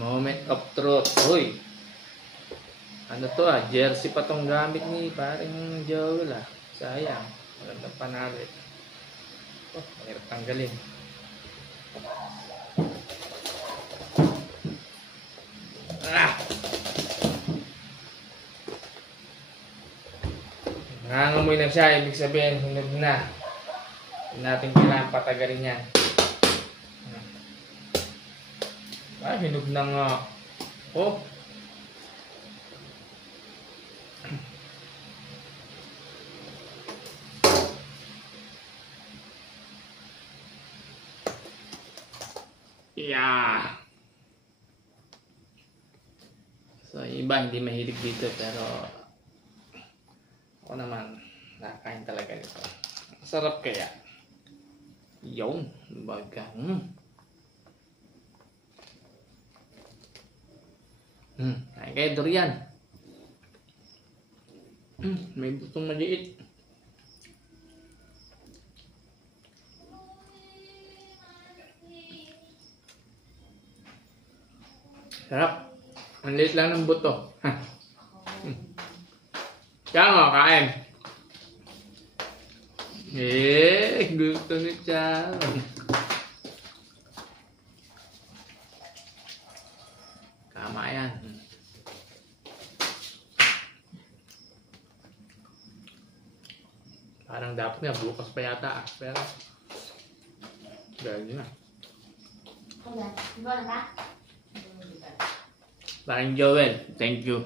Moment of truth. Uy. Ano to jersey pa tong gamit ni paring Joel Sayang. Magandang panalit. Oh, mahirap tanggalin. Nangangamoy na siya, ibig sabihin hinog na. Hindi natin kailangan patagarin yan. Hinog na nga. Oh. Yeah. So, iba hindi mahilig dito pero ako naman nakakain talaga nito. Sarap kaya. Yung baga. Kain kayo durian. May butong maliit. Sarap. Ang liit lang ng buto. Kaya mo, kain. Gusto ni Chow. Tama yan. Parang dapat nga, bukas pa yata. Pero, gagawin na. Parang Joel, thank you.